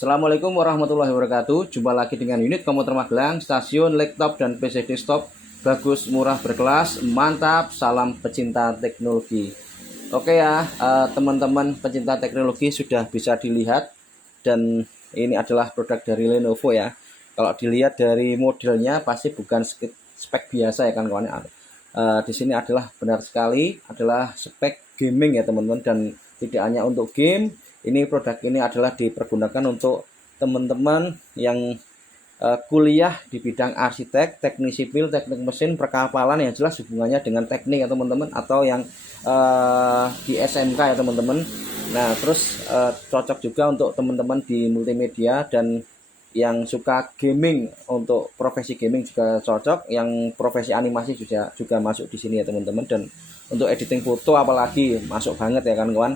Assalamualaikum warahmatullahi wabarakatuh. Jumpa lagi dengan unit komputer Magelang, stasiun, laptop, dan PC desktop. Bagus, murah, berkelas, mantap. Salam pecinta teknologi. Oke ya, teman-teman pecinta teknologi sudah bisa dilihat. Dan ini adalah produk dari Lenovo ya. Kalau dilihat dari modelnya pasti bukan spek biasa ya kan kawan. Di sini adalah benar sekali adalah spek gaming ya teman-teman, dan tidak hanya untuk game. Ini produk ini adalah dipergunakan untuk teman-teman yang kuliah di bidang arsitek, teknik sipil, teknik mesin, perkapalan, yang jelas hubungannya dengan teknik ya teman-teman, atau yang di SMK ya teman-teman. Nah, terus cocok juga untuk teman-teman di multimedia dan yang suka gaming, untuk profesi gaming juga cocok, yang profesi animasi juga masuk di sini ya teman-teman, dan untuk editing foto apalagi masuk banget ya kan kawan.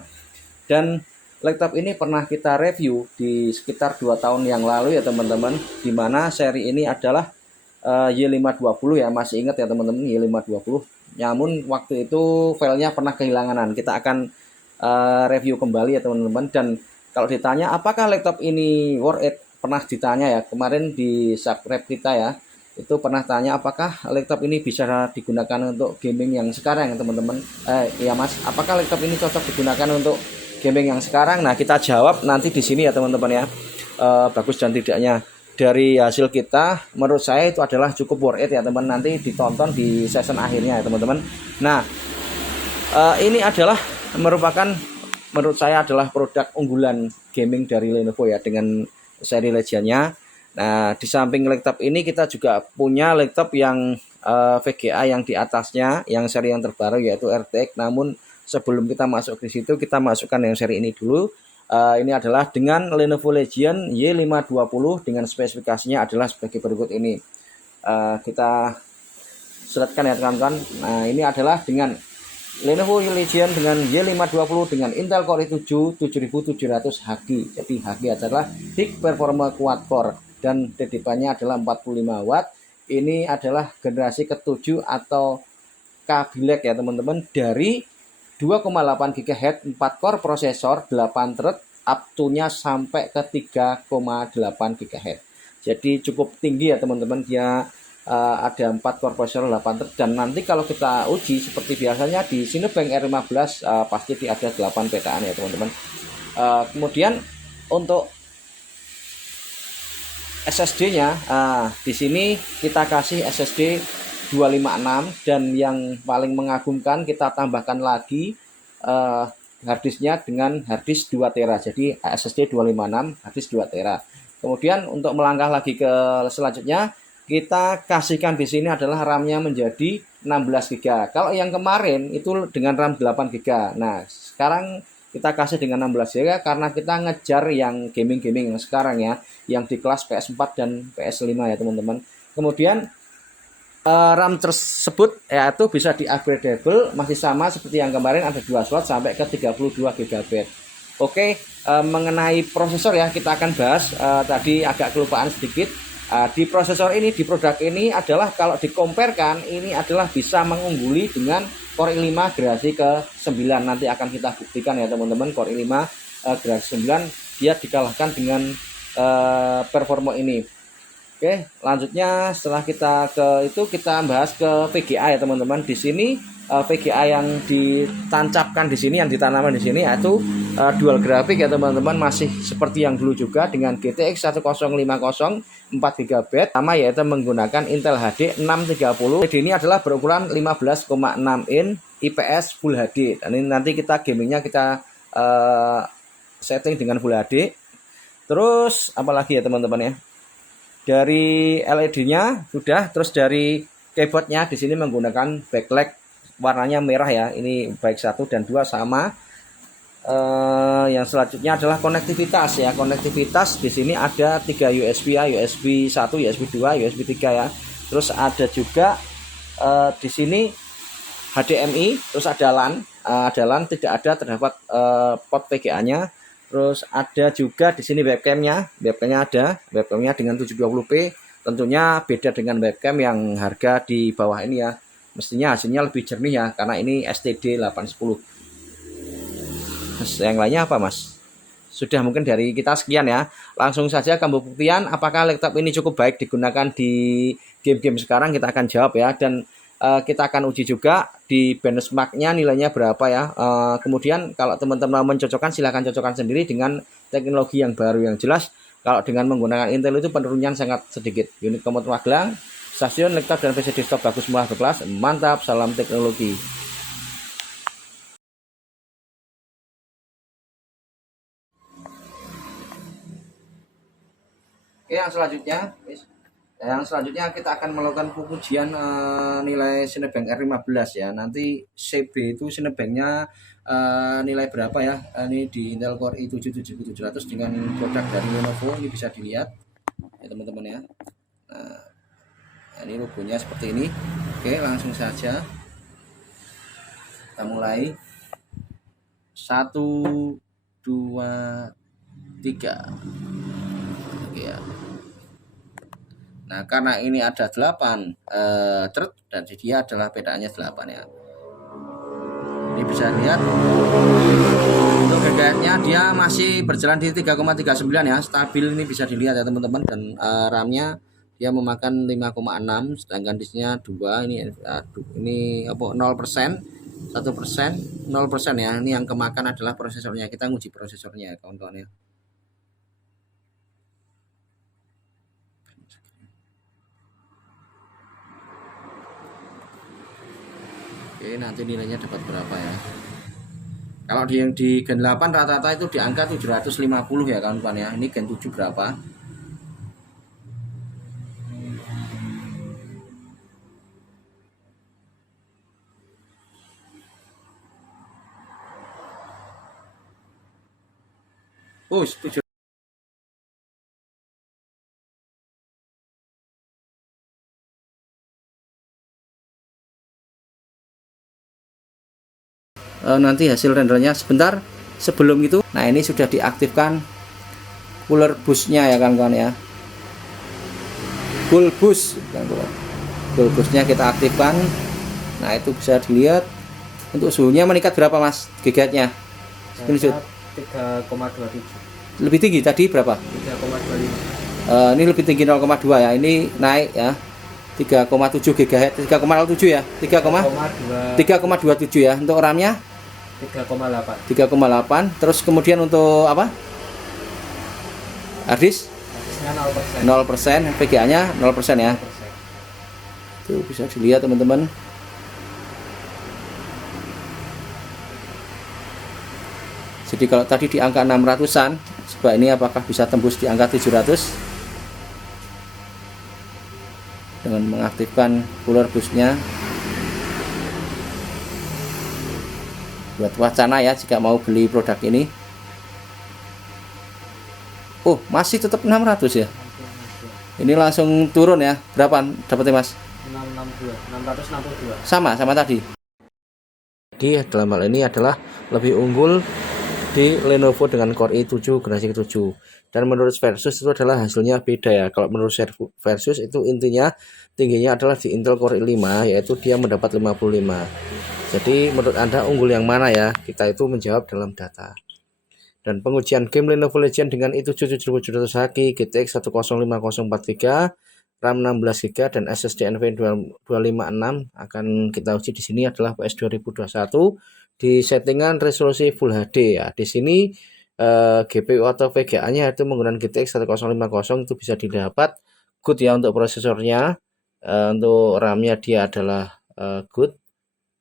Dan laptop ini pernah kita review di sekitar 2 tahun yang lalu ya teman-teman, dimana seri ini adalah Y520 ya, masih ingat ya teman-teman, Y520. Namun waktu itu filenya pernah kehilangan. Kita akan review kembali ya teman-teman. Dan kalau ditanya apakah laptop ini worth it, pernah ditanya ya kemarin di subscribe kita ya, itu pernah tanya apakah laptop ini bisa digunakan untuk gaming yang sekarang ya teman-teman. Ya mas, apakah laptop ini cocok digunakan untuk gaming yang sekarang? Nah, kita jawab nanti di sini ya teman-teman ya. Bagus dan tidaknya dari hasil kita, menurut saya itu adalah cukup worth it ya teman. Nanti ditonton di season akhirnya ya teman-teman. Nah, ini adalah merupakan, menurut saya adalah produk unggulan gaming dari Lenovo ya, dengan seri Legion-nya. Nah, di samping laptop ini kita juga punya laptop yang VGA yang di atasnya, yang seri yang terbaru yaitu RTX. Namun sebelum kita masuk ke situ, kita masukkan yang seri ini dulu. Ini adalah dengan Lenovo Legion Y520 dengan spesifikasinya adalah sebagai berikut ini. Kita seletkan ya teman-teman. Nah, ini adalah dengan Lenovo Legion dengan Y520 dengan Intel Core i7 7700HG. Jadi HG adalah High Performance Quad Core, dan DDP-nya adalah 45 watt. Ini adalah generasi ke-7 atau Kabilek ya teman-teman, dari 2,8 GHz 4 core prosesor 8 thread, up to-nya sampai ke 3,8 GHz. Jadi cukup tinggi ya teman-teman, dia ada 4 core processor 8 thread, dan nanti kalau kita uji seperti biasanya di Cinebench R15 pasti di ada 8 petaan ya teman-teman. Kemudian untuk SSD-nya, di sini kita kasih SSD 256, dan yang paling mengagumkan kita tambahkan lagi harddisknya dengan harddisk 2 tera. Jadi SSD 256, harddisk 2 tera. Kemudian untuk melangkah lagi ke selanjutnya, kita kasihkan di sini adalah RAM-nya menjadi 16 GB. Kalau yang kemarin itu dengan RAM 8 GB. Nah, sekarang kita kasih dengan 16 GB karena kita ngejar yang gaming-gaming yang sekarang ya, yang di kelas PS4 dan PS5 ya teman-teman. Kemudian RAM tersebut yaitu bisa di-upgradable, masih sama seperti yang kemarin, ada 2 slot sampai ke 32 GB. Oke, mengenai prosesor ya kita akan bahas. Tadi agak kelupaan sedikit. Di prosesor ini, di produk ini adalah kalau dikomparekan, ini adalah bisa mengungguli dengan Core i5 generasi ke-9. Nanti akan kita buktikan ya teman-teman, Core i5 generasi 9 dia dikalahkan dengan performa ini. Oke, lanjutnya setelah kita ke itu, kita bahas ke VGA ya teman-teman. Di sini VGA yang ditancapkan di sini, yang ditanamkan di sini yaitu dual grafik ya teman-teman, masih seperti yang dulu juga dengan GTX 1050 4 GB, sama yaitu menggunakan Intel HD 630. HD ini adalah berukuran 15,6 in IPS Full HD, dan ini nanti kita gamingnya kita setting dengan Full HD. Terus apalagi ya teman-teman ya, dari LED-nya sudah, terus dari keyboardnya di sini menggunakan backlight warnanya merah ya. Ini baik 1 dan 2 sama. Yang selanjutnya adalah konektivitas ya. Konektivitas di sini ada 3 USB ya, USB 1, USB 2, USB 3 ya. Terus ada juga di sini HDMI, terus ada LAN. Ada LAN, tidak ada terdapat port VGA-nya. Terus ada juga di sini webcamnya ada, webcamnya dengan 720p. Tentunya beda dengan webcam yang harga di bawah ini ya. Mestinya hasilnya lebih jernih ya, karena ini STD 810. Yang lainnya apa mas? sudah mungkin dari kita sekian ya. Langsung saja ke pembuktian apakah laptop ini cukup baik digunakan di game-game sekarang, kita akan jawab ya. Dan kita akan uji juga di benchmarknya nilainya berapa ya. Kemudian kalau teman-teman mencocokkan, silahkan cocokkan sendiri dengan teknologi yang baru. Yang jelas kalau dengan menggunakan Intel itu penurunannya sangat sedikit. Unit komputer Magelang, stasiun, laptop, dan PC desktop bagus, murah, berkelas, mantap, salam teknologi. Oke, yang selanjutnya kita akan melakukan pengujian nilai Cinebench R15 ya. Nanti CB itu Cinebenchnya nilai berapa ya? Ini di Intel Core i7-7700 dengan produk dari Lenovo, ini bisa dilihat ya teman-teman ya. Nah, ini logonya seperti ini. Oke, langsung saja kita mulai. 1, 2, 3. Oke ya. Nah, karena ini ada 8 dan dia adalah bedanya 8 ya. Ini bisa lihat untuk GHz-nya dia masih berjalan di 3,39 ya, stabil, ini bisa dilihat ya teman-teman. Dan RAM-nya dia memakan 5,6, sedangkan disknya 2. Ini apa 0%, 1%, 0% ya. Ini yang kemakan adalah prosesornya. Kita nguji prosesornya ya kawan-kawan ya. Oke, nanti nilainya dapat berapa ya. Kalau di Gen 8 rata-rata itu di angka 750 ya kawan-kawan ya. Ini Gen 7 berapa? Oh, 7. Nanti hasil rendernya sebentar. Sebelum itu, nah ini sudah diaktifkan cooler boostnya ya kawan-kawan ya. Cool boost, cool boostnya kita aktifkan. Nah itu bisa dilihat untuk suhunya meningkat berapa mas GHz-nya? 3,27. Lebih tinggi tadi berapa? 3,25. Ini lebih tinggi 0,2 ya. Ini naik ya. 3,7 GHz, 3,07 ya. 3,27 ya. Untuk RAM-nya 3,8. 3,8. Terus kemudian untuk apa? Hard disk 0%, VGA-nya 0% ya. Itu bisa dilihat teman-teman. Jadi kalau tadi di angka 600-an, coba ini apakah bisa tembus di angka 700 dengan mengaktifkan cooler boostnya. Buat wacana ya jika mau beli produk ini. Oh, masih tetap 600 ya. Ini langsung turun ya. Berapa dapatnya mas? 662. Sama tadi. Jadi dalam hal ini adalah lebih unggul di Lenovo dengan Core i7 generasi ke-7. Dan menurut Versus itu adalah hasilnya beda ya. Kalau menurut Versus itu intinya tingginya adalah di Intel Core i5, yaitu dia mendapat 55. Jadi menurut Anda unggul yang mana ya? Kita itu menjawab dalam data. Dan pengujian game Lenovo Legion dengan i7 7700H, GTX 105043, RAM 16GB dan SSD NVMe256 akan kita uji di sini adalah PS 2021 di settingan resolusi Full HD ya. Di sini GPU atau VGA-nya itu menggunakan GTX 1050 itu bisa didapat good ya untuk prosesornya. Untuk RAM-nya dia adalah good.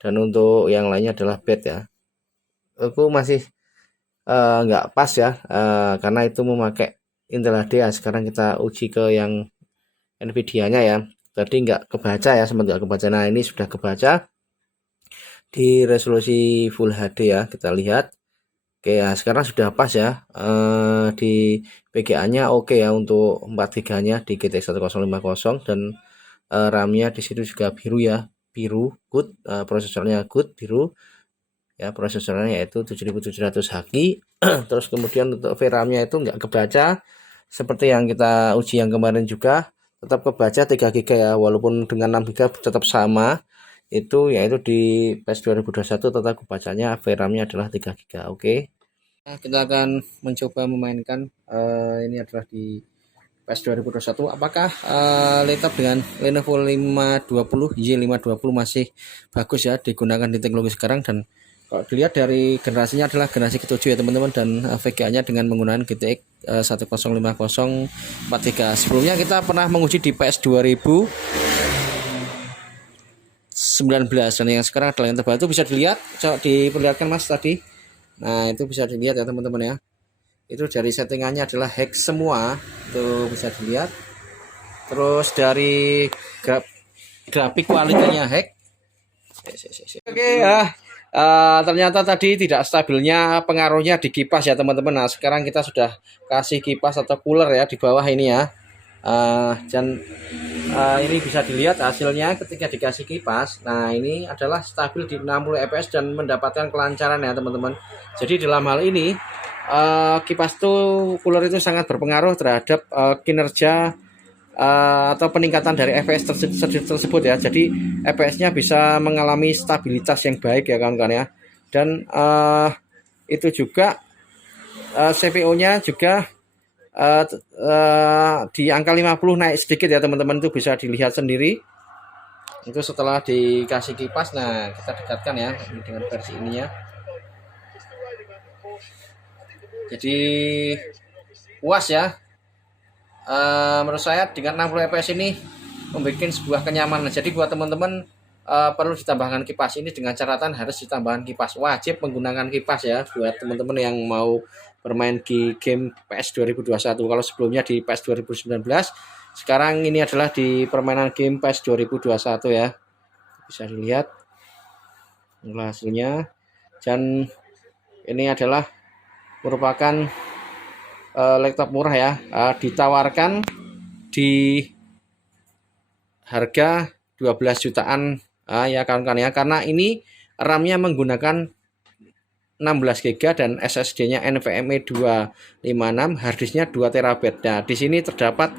Dan untuk yang lainnya adalah bad ya. Aku masih nggak pas ya, karena itu memakai Intel HD ya. Sekarang kita uji ke yang Nvidia-nya ya. Tadi nggak kebaca ya, sempat nggak kebaca. Nah ini sudah kebaca di resolusi Full HD ya. Kita lihat. Oke ya, sekarang sudah pas ya. Di VGA-nya oke ya untuk 4 GB-nya di GTX 1050 dan RAM-nya di situ juga biru ya. Biru good, prosesornya good biru ya, prosesornya yaitu 7700H. Terus kemudian untuk VRAM-nya itu nggak kebaca seperti yang kita uji yang kemarin juga, tetap kebaca 3GB ya, walaupun dengan 6GB tetap sama itu, yaitu di PS 2021 tetap kebacanya VRAM-nya adalah 3GB. Oke. Kita akan mencoba memainkan ini adalah di PS 2021. Apakah laptop dengan Lenovo 520 Y520 masih bagus ya digunakan di teknologi sekarang, dan kalau dilihat dari generasinya adalah generasi ke-7 ya teman-teman, dan VGA-nya dengan menggunakan GTX 1050 43. Sebelumnya kita pernah menguji di PS 2019, dan yang sekarang adalah yang terbaru. Itu bisa dilihat, coba diperlihatkan Mas tadi. Nah, itu bisa dilihat ya teman-teman ya. Itu dari settingannya adalah hack semua, itu bisa dilihat. Terus dari grafik kualitasnya hack. Oke ya. Ternyata tadi tidak stabilnya pengaruhnya di kipas ya teman-teman. Nah, sekarang kita sudah kasih kipas atau cooler ya di bawah ini ya. Dan ini bisa dilihat hasilnya ketika dikasih kipas. Nah, ini adalah stabil di 60 fps dan mendapatkan kelancaran ya teman-teman. Jadi dalam hal ini kipas itu, cooler itu sangat berpengaruh terhadap kinerja atau peningkatan dari fps tersebut ya. Jadi fps-nya bisa mengalami stabilitas yang baik ya kawan-kawan ya. Dan itu juga CPU-nya juga di angka 50 naik sedikit ya teman-teman, itu bisa dilihat sendiri. Itu setelah dikasih kipas. Nah, kita dekatkan ya dengan versi ini ya. Jadi puas ya. Menurut saya dengan 60 fps ini membuat sebuah kenyamanan. Jadi buat teman-teman perlu ditambahkan kipas ini, dengan catatan harus ditambahkan kipas, wajib menggunakan kipas ya buat teman-teman yang mau bermain di game PS 2021. Kalau sebelumnya di PS 2019, sekarang ini adalah di permainan game PS 2021 ya. Bisa dilihat hasilnya. Dan ini adalah merupakan laptop murah ya, ditawarkan di harga 12 jutaan ya kawan-kawan ya, karena ini RAM-nya menggunakan 16 GB dan SSD-nya NVMe 256, harddisknya 2 TB. Nah, di sini terdapat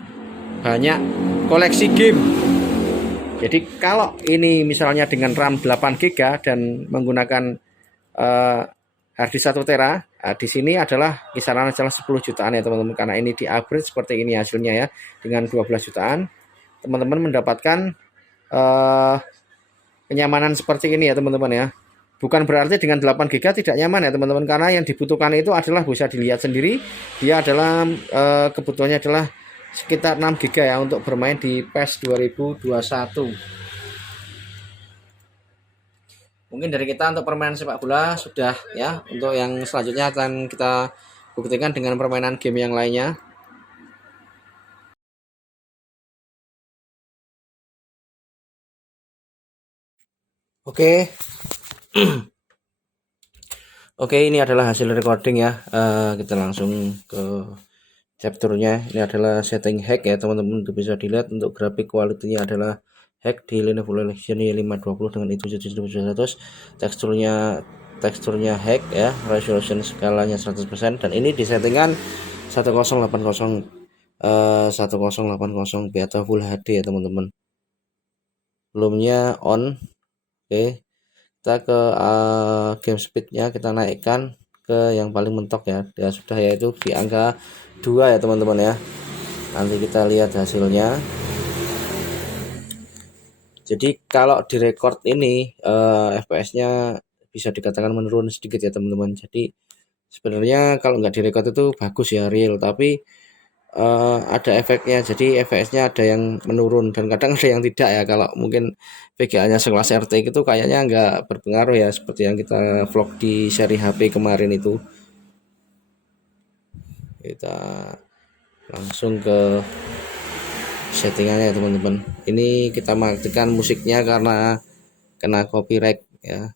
banyak koleksi game. Jadi kalau ini misalnya dengan RAM 8 GB dan menggunakan harddisk 1 TB, di sini adalah kisaran adalah 10 jutaan ya teman-teman, karena ini di upgrade seperti ini hasilnya ya, dengan 12 jutaan teman-teman mendapatkan kenyamanan seperti ini ya teman-teman ya. Bukan berarti dengan 8 GB tidak nyaman ya teman-teman, karena yang dibutuhkan itu adalah bisa dilihat sendiri, dia adalah kebutuhannya adalah sekitar 6 GB ya untuk bermain di PES 2021. Mungkin dari kita untuk permainan sepak bola sudah ya. Untuk yang selanjutnya akan kita buktikan dengan permainan game yang lainnya. Oke. Oke, ini adalah hasil recording ya. Kita langsung ke chapternya. Ini adalah setting hack ya teman-teman. Untuk bisa dilihat untuk grafik kualitinya adalah hack di Lenovo Legion Y520 dengan i7 teksturnya hack ya, resolution skalanya 100%, dan ini disettingkan 1080 1080p atau Full HD ya teman-teman. Belumnya on. Oke, kita ke game speednya kita naikkan ke yang paling mentok ya, dia sudah yaitu di angka 2 ya teman-teman ya. Nanti kita lihat hasilnya. Jadi kalau di record ini FPS-nya bisa dikatakan menurun sedikit ya teman-teman. Jadi sebenarnya kalau nggak direkord itu bagus ya, real, tapi ada efeknya. Jadi FPS-nya ada yang menurun dan kadang ada yang tidak ya. Kalau mungkin VGA-nya sekelas RTX itu kayaknya nggak berpengaruh ya, seperti yang kita vlog di seri HP kemarin itu. Kita langsung ke settingannya ya teman-teman. Ini kita matikan musiknya karena kena copyright ya.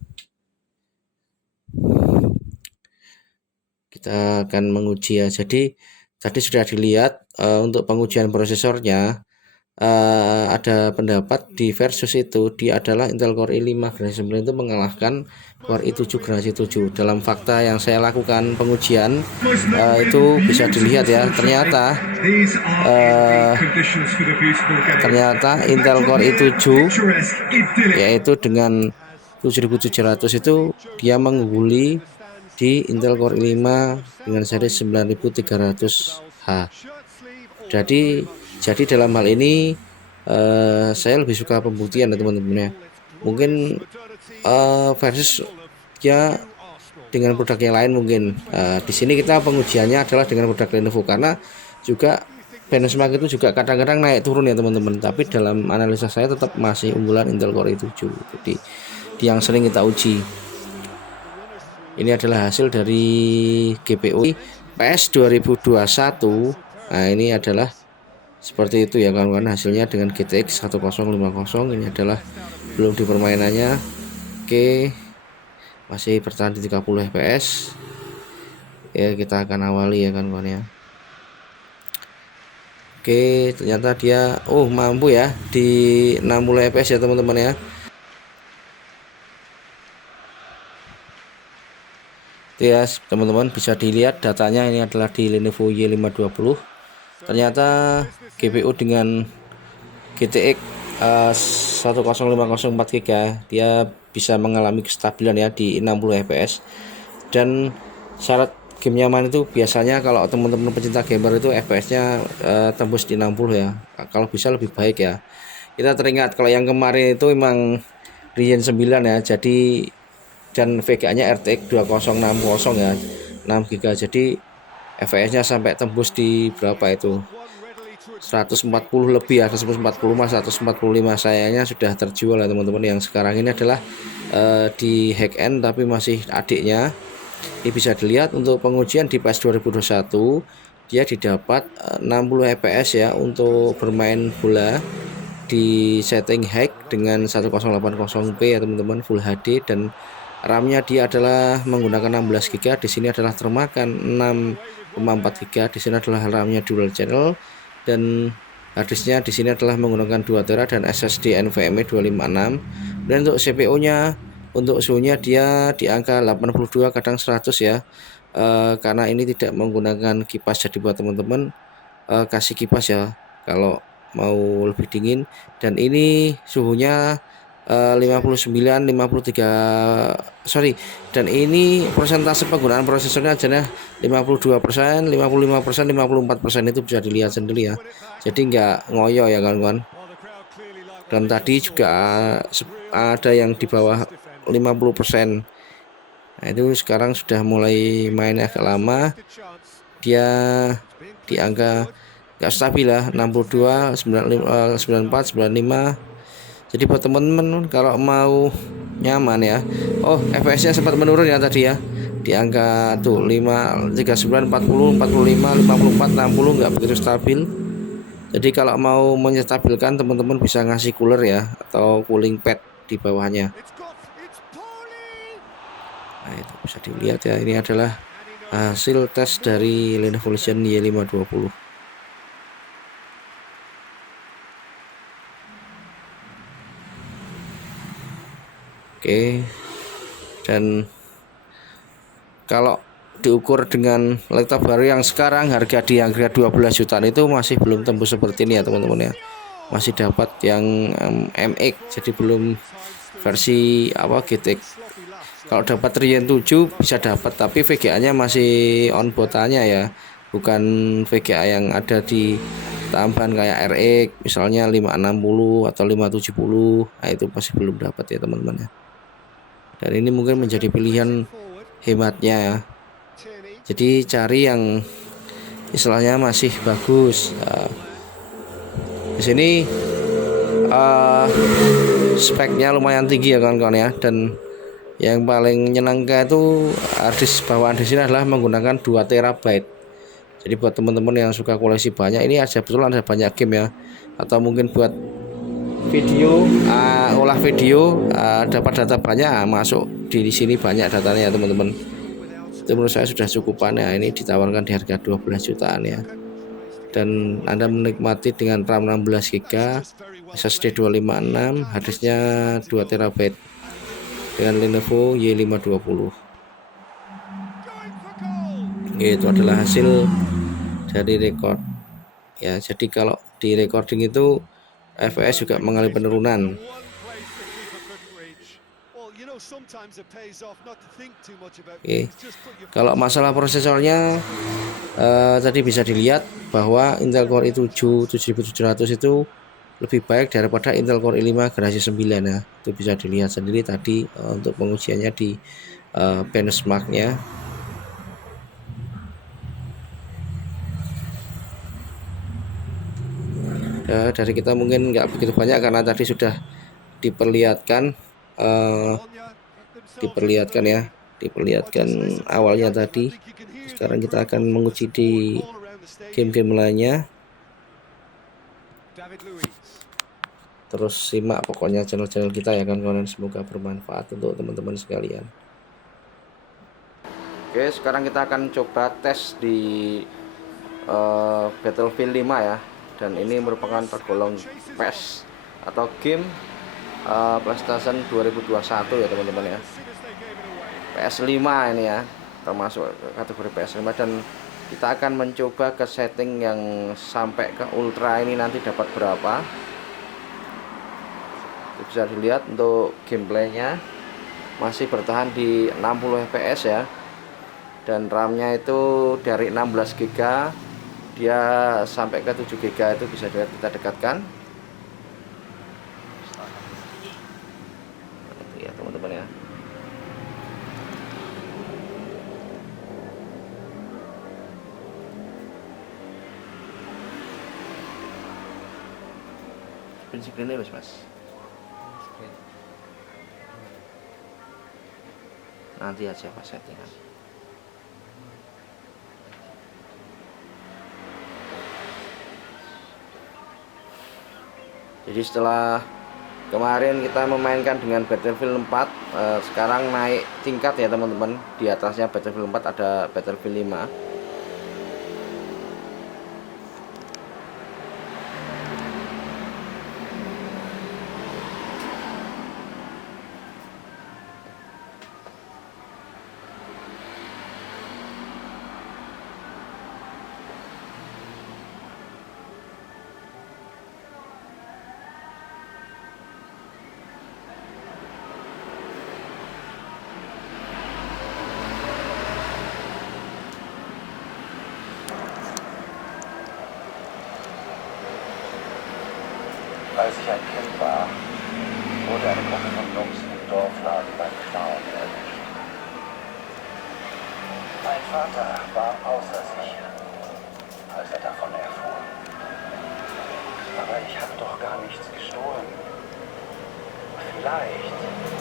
Kita akan menguji ya. Jadi tadi sudah dilihat untuk pengujian prosesornya, ada pendapat di versus itu dia adalah Intel Core i5 generasi 9 itu mengalahkan Core i7 generasi 7. Dalam fakta yang saya lakukan pengujian itu bisa dilihat ya, ternyata Intel Core i7 yaitu dengan 7700 itu dia mengungguli di Intel Core i5 dengan seri 9300H. Jadi dalam hal ini saya lebih suka pembuktian ya teman-teman ya. Mungkin versus ya dengan produk yang lain mungkin. Di sini kita pengujiannya adalah dengan produk Lenovo, karena juga benchmark itu juga kadang-kadang naik turun ya teman-teman. Tapi dalam analisa saya tetap masih unggulan Intel Core i7. Jadi yang sering kita uji. Ini adalah hasil dari GPU PS 2021. Nah, ini adalah seperti itu ya kawan-kawan, hasilnya dengan GTX 1050. Ini adalah belum di permainannya. Oke, masih bertahan di 30 fps ya. Kita akan awali ya kawan-kawan ya. Oke, ternyata dia mampu ya di 60 fps ya teman-teman ya. Ya teman-teman, bisa dilihat datanya. Ini adalah di Lenovo Y520. Ternyata GPU dengan GTX 1050 4GB dia bisa mengalami kestabilan ya di 60 fps. Dan syarat game nyaman itu biasanya kalau teman-teman pecinta gamer itu fps-nya tembus di 60 ya. Kalau bisa lebih baik ya. Kita teringat kalau yang kemarin itu memang Ryzen 9 ya. Jadi dan VGA-nya RTX 2060 ya, 6GB. Jadi fps-nya sampai tembus di berapa itu? 140 lebih ya, 140 mas 145. Sayangnya sudah terjual ya teman-teman. Yang sekarang ini adalah di hack end tapi masih adiknya. Ini bisa dilihat untuk pengujian di PS 2021 dia didapat 60 fps ya untuk bermain bola di setting hack dengan 1080p ya teman-teman, Full HD. Dan RAM-nya dia adalah menggunakan 16GB. Di sini adalah termakan 6,4GB. Di sini adalah RAM-nya dual channel. Dan harddisknya di sini adalah menggunakan 2TB dan SSD NVMe 256. Dan untuk CPU-nya, untuk suhunya dia di angka 82 kadang 100 ya. Karena ini tidak menggunakan kipas, jadi buat teman-teman kasih kipas ya kalau mau lebih dingin. Dan ini suhunya 59 53 dan ini persentase penggunaan prosesornya adalah 52%, 55%, 54%. Itu bisa dilihat sendiri ya. Jadi nggak ngoyo ya kawan-kawan. Dan tadi juga ada yang di bawah 50%. Nah, itu sekarang sudah mulai main agak lama. Dia di angka nggak stabil lah, 62, 94, 95. Jadi buat teman-teman kalau mau nyaman ya. FPS-nya sempat menurun ya tadi ya. Di angka tuh 5, 39, 40, 45, 54, 60 nggak begitu stabil. Jadi kalau mau menstabilkan teman-teman bisa ngasih cooler ya atau cooling pad di bawahnya. Nah, itu bisa dilihat ya. Ini adalah hasil tes dari Lenovo Legion Y520. Oke, dan kalau diukur dengan laptop baru yang sekarang harga 12 jutaan itu masih belum tembus seperti ini ya teman-teman ya. Masih dapat yang MX, jadi belum versi GTX. Kalau dapat Ryzen 7 bisa dapat, tapi VGA-nya masih on bootanya ya, bukan VGA yang ada di tambahan kayak RX misalnya 560 atau 570. Nah, itu masih belum dapat ya teman-teman ya. Dan ini mungkin menjadi pilihan hematnya ya. Jadi cari yang istilahnya masih bagus. Di sini speknya lumayan tinggi ya kawan-kawan ya. Dan yang paling menyenangkan itu harddisk bawaan di sini adalah menggunakan 2TB. Jadi buat teman-teman yang suka koleksi banyak, ini ada banyak game ya. Atau mungkin buat video, olah video, dapat data banyak, masuk di sini banyak datanya ya teman-teman. Itu menurut saya sudah cukupan ya. Ini ditawarkan di harga 12 jutaan ya. Dan Anda menikmati dengan RAM 16GB, SSD 256, harddisknya 2TB dengan Lenovo Y520. Itu adalah hasil dari record ya. Jadi kalau di recording itu FPS juga mengalami penurunan. Oke, kalau masalah prosesornya tadi bisa dilihat bahwa Intel Core i7 7700 itu lebih baik daripada Intel Core i5 generasi 9 ya. Itu bisa dilihat sendiri tadi untuk pengujiannya di benchmarknya. Dari kita mungkin nggak begitu banyak karena tadi sudah diperlihatkan diperlihatkan awalnya tadi. Sekarang kita akan menguji di game-game lainnya. Terus simak pokoknya channel-channel kita ya kawan-kawan, semoga bermanfaat untuk teman-teman sekalian. Oke, sekarang kita akan coba tes di Battlefield 5 ya. Dan ini merupakan tergolong PES atau game PlayStation 2021 ya teman-teman ya. PS5 ini ya, termasuk kategori PS5, dan kita akan mencoba ke setting yang sampai ke ultra ini nanti dapat berapa. Itu bisa dilihat untuk gameplaynya masih bertahan di 60 fps ya, dan RAM-nya itu dari 16 GB dia sampai ke 7 GB itu bisa dilihat, kita dekatkan ya teman-teman ya. Screen-screennya mas. Nanti aja pas settingan. Jadi setelah kemarin kita memainkan dengan Battlefield 4, sekarang naik tingkat ya teman-teman. Di atasnya Battlefield 4 ada Battlefield 5. Als ich ein Kind war, wurde eine Gruppe von Jungs im Dorfladen beim Klauen erwischt. Mein Vater war außer sich, als er davon erfuhr. Aber ich habe doch gar nichts gestohlen. Vielleicht,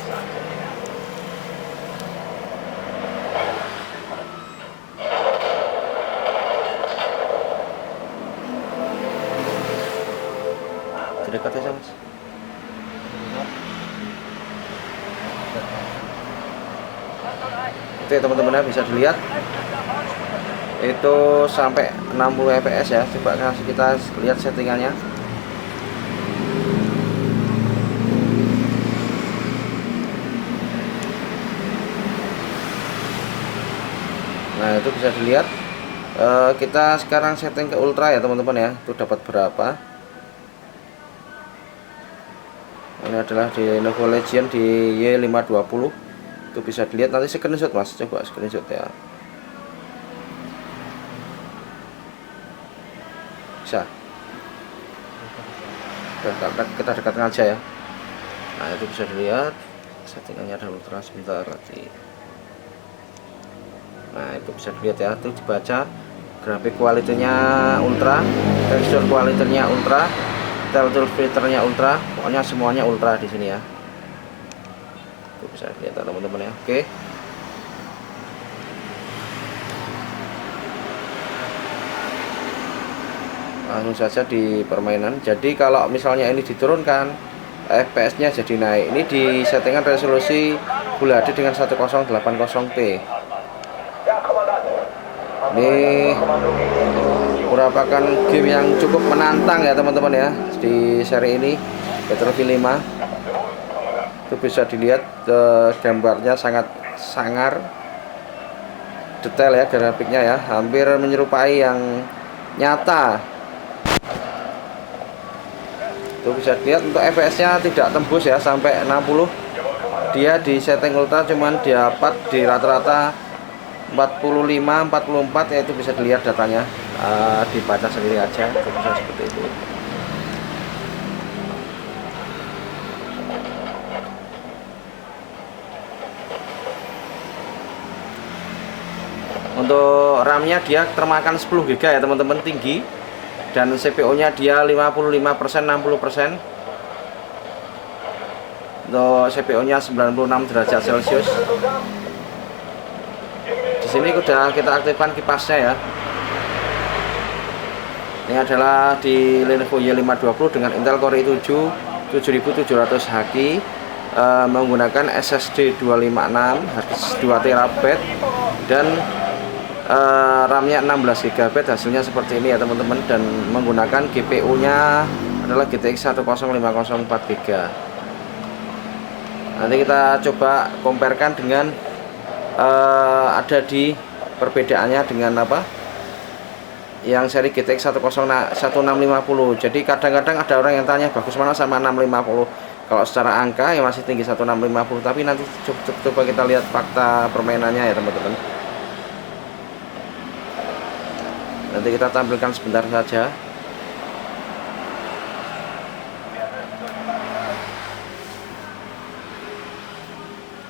sagte er. Dekat aja mas. Oke teman-teman, bisa dilihat itu sampai 60 fps ya. Coba kita lihat settingannya. Nah itu bisa dilihat. Kita sekarang setting ke ultra ya teman-teman ya. Itu dapat berapa? Ini adalah di Lenovo Legion di Y520. Itu bisa dilihat, nanti screenshot mas, coba screenshot ya. Bisa. Kita dekatkan aja ya. Nah itu bisa dilihat settingannya ada ultra. Sebentar nanti. Nah itu bisa dilihat ya, itu dibaca grafik kualitinya ultra, texture kualitinya ultra, detail filternya ultra, pokoknya semuanya ultra di sini ya. Itu bisa lihat teman-teman ya. Oke. Langsung saja di permainan. Jadi kalau misalnya ini diturunkan, FPS-nya jadi naik. Ini di settingan resolusi Full HD dengan 1080p. Ini merupakan game yang cukup menantang ya teman-teman ya di seri ini, Battlefield 5. Itu bisa dilihat gambarnya sangat sangar, detail ya grafiknya ya, hampir menyerupai yang nyata. Itu bisa dilihat untuk FPS nya tidak tembus ya sampai 60, dia di setting ultra cuman dapat di rata-rata 45 44 ya, itu bisa dilihat datanya, dibaca sendiri aja, bisa seperti itu. Untuk RAM-nya dia termakan 10 GB ya teman-teman, tinggi, dan CPU-nya dia 55% 60%. Untuk CPU-nya 96 derajat Celcius. Di sini udah kita aktifkan kipasnya ya. Ini adalah di Lenovo Y520 dengan Intel Core i7 7700H, menggunakan SSD 256 harddisk 2 TB dan RAM-nya 16 GB. Hasilnya seperti ini ya teman-teman, dan menggunakan GPU-nya adalah GTX 1050 4GB. Nanti kita coba comparekan dengan ada di perbedaannya dengan apa yang seri GTX 1650. Jadi kadang-kadang ada orang yang tanya bagus mana sama 650. Kalau secara angka yang masih tinggi 1650, tapi nanti coba kita lihat fakta permainannya ya teman-teman. Nanti kita tampilkan sebentar saja.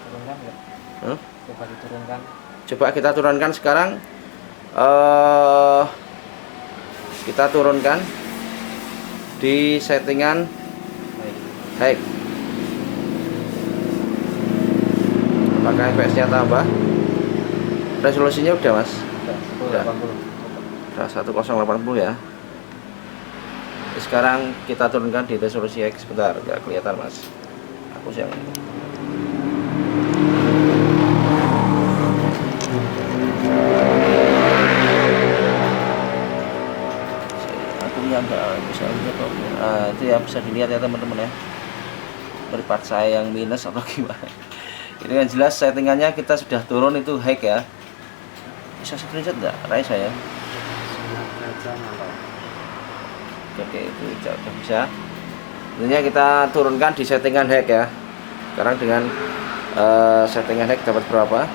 Turunkan nggak? Coba diturunkan. Coba kita turunkan sekarang. Kita turunkan di settingan high. Apakah FPS-nya tambah? Resolusinya udah mas? Udah. Udah 1080 ya. Sekarang kita turunkan di resolusi X. Bentar, nggak kelihatan mas. Aku yang nggak bisa lihat kok. Itu ya bisa dilihat ya teman-teman ya, meripat saya yang minus atau gimana. Ini yang jelas settingannya kita sudah turun itu high ya. Bisa screenshot nggak Raisa ya? Oke, itu udah bisa. Intinya kita turunkan di settingan high ya. Sekarang dengan settingan high dapat berapa?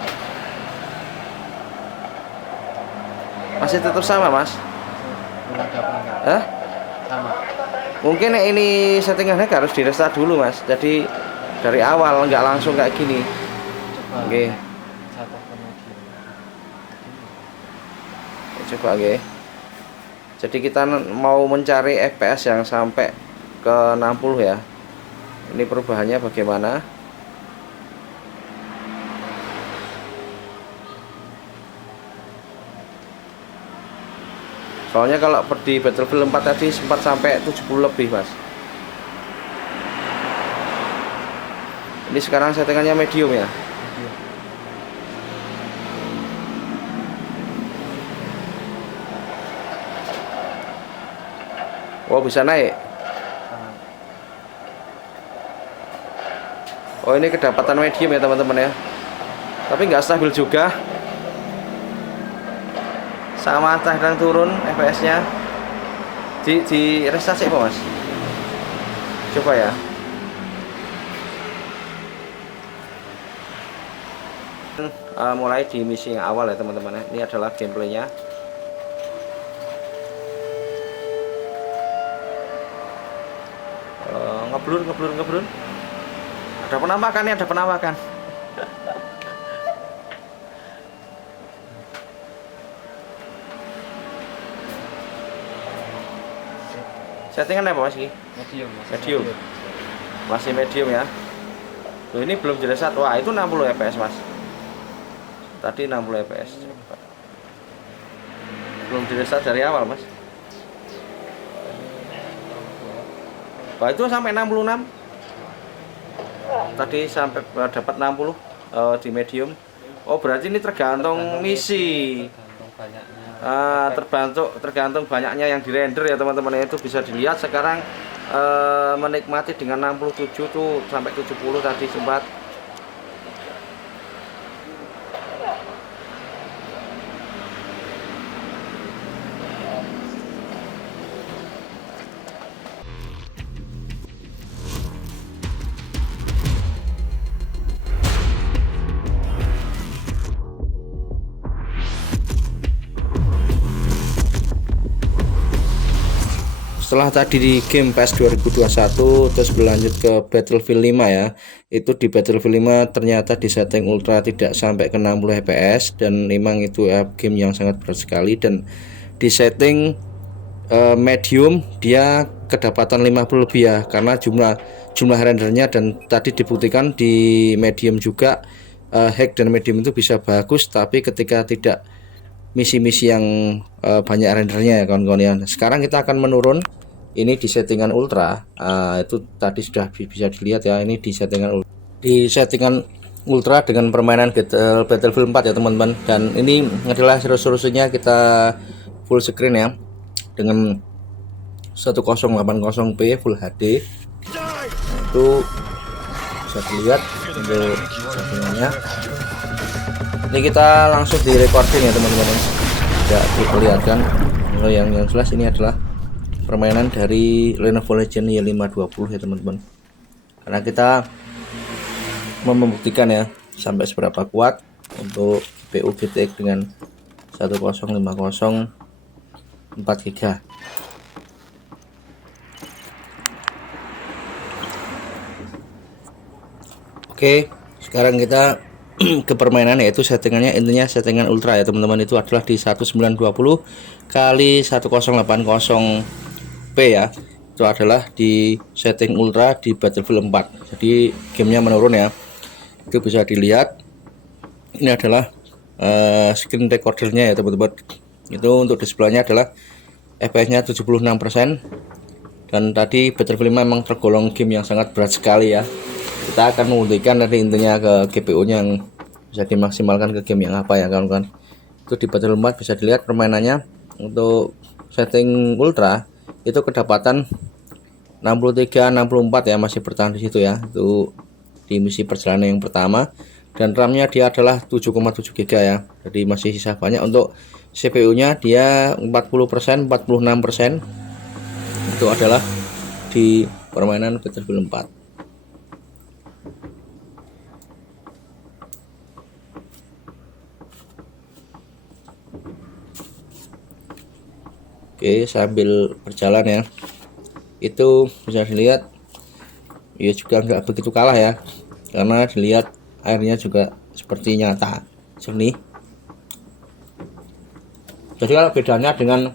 Masih tetap sama mas? Hah? Sama. Mungkin ini settingannya harus di restart dulu mas. Jadi dari awal nggak langsung kayak gini. Coba. Oke. Satu kemudian. Coba oke. Jadi kita mau mencari FPS yang sampai ke 60 ya. Ini perubahannya bagaimana? Soalnya kalau di Battlefield 4 tadi sempat sampai 70 lebih mas. Ini sekarang settingannya medium ya. Oh bisa naik. Oh ini kedapatan medium ya teman-teman ya. Tapi nggak stabil juga. Sama kadang turun FPS-nya. Di restart sih mas. Coba ya. Mulai di misi yang awal ya teman-teman ya. Ini adalah gameplaynya. Ngeblur. Ada penampakan ya, ada penampakan. Settingan apa mas? Medium. Medium. Masih medium ya. Loh, ini belum jelas. Wah itu 60 fps mas. Tadi 60 fps. Belum jelas dari awal mas. Wah itu sampai 66. Tadi sampai dapat 60 di medium. Oh berarti ini tergantung misi. Tergantung banyaknya yang dirender ya teman-teman. Itu bisa dilihat sekarang menikmati dengan 67 tuh sampai 70 tadi sempat. setelah tadi di game PES 2021 terus berlanjut ke Battlefield 5 ya. Itu di Battlefield 5 ternyata di setting ultra tidak sampai ke 60 fps, dan memang itu game yang sangat berat sekali. Dan di setting medium dia kedapatan 50 lebih ya, karena jumlah rendernya, dan tadi dibuktikan di medium juga hack dan medium itu bisa bagus, tapi ketika tidak misi-misi yang banyak rendernya ya kawan-kawan ya. Sekarang kita akan menurun ini di settingan ultra. Itu tadi sudah bisa dilihat ya, ini di settingan ultra dengan permainan Battlefield 4 ya teman-teman. Dan ini adalah resolusinya kita full screen ya, dengan 1080p Full HD. Itu bisa dilihat untuk settingannya. Ini kita langsung di recording ya teman-teman, tidak diperlihatkan. Yang jelas ini adalah permainan dari Lenovo Legion Y520 ya teman-teman, karena kita mau membuktikan ya sampai seberapa kuat untuk GPU GTX dengan 1050 4GB. Oke, sekarang kita ke permainan, yaitu settingannya, intinya settingan ultra ya teman-teman. Itu adalah di 1920 kali 1080p ya. Itu adalah di setting ultra di Battlefield 4. Jadi gamenya menurun ya, itu bisa dilihat. Ini adalah screen recordernya ya teman-teman. Itu untuk displaynya adalah FPS-nya 76%. Dan tadi Battlefield 5 memang tergolong game yang sangat berat sekali ya. Kita akan membuktikan nanti intinya ke GPU-nya yang bisa dimaksimalkan ke game yang apa ya kawan-kawan. Itu di Battlefield 4 bisa dilihat permainannya. Untuk setting ultra itu kedapatan 63 64 ya, masih bertahan di situ ya. Itu di misi perjalanan yang pertama, dan RAM-nya dia adalah 7,7 GB ya. Jadi masih sisa banyak. Untuk CPU-nya dia 40%, 46%. Itu adalah di permainan Battlefield 4. Oke, sambil berjalan ya, itu bisa dilihat ya juga nggak begitu kalah ya, karena dilihat airnya juga seperti nyata jernih. Jadi kalau bedanya dengan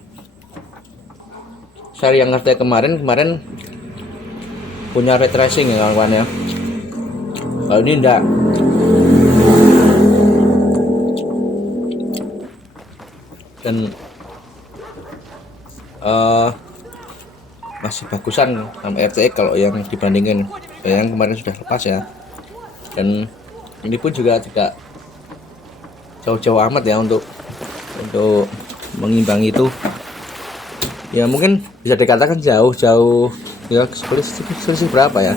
seri yang RT kemarin punya ray tracing ya kawan-kawan ya, kalau ini enggak. Dan masih bagusan sama RTX kalau yang dibandingin yang kemarin sudah lepas ya. Dan ini pun juga tidak jauh-jauh amat ya untuk mengimbangi itu ya. Mungkin bisa dikatakan jauh-jauh ya, selisih berapa ya.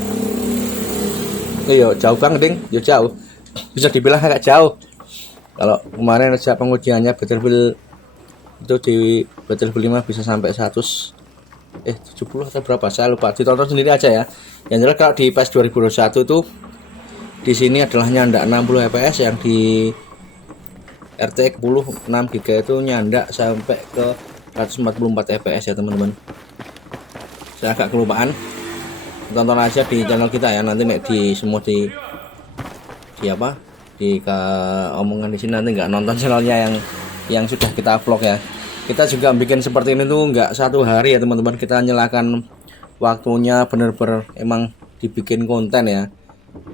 Yo jauh banget ding, yo jauh, bisa dibilang agak jauh. Kalau kemarin aja pengujiannya Battlefield itu di Battlefield 5 bisa sampai 70 atau berapa, saya lupa, ditonton sendiri aja ya. Yang jelas kalau di PES 2021 itu di sini adalah nyandak 60 fps, yang di RTX 10 6GB itu nyandak sampai ke 144 fps ya teman-teman. Saya agak kelupaan, tonton aja di channel kita ya, nanti di semua di apa di omongan di sini, nanti nggak nonton channelnya yang sudah kita vlog ya. Kita juga bikin seperti ini tuh nggak satu hari ya teman-teman, kita nyalakan waktunya bener-bener emang dibikin konten ya.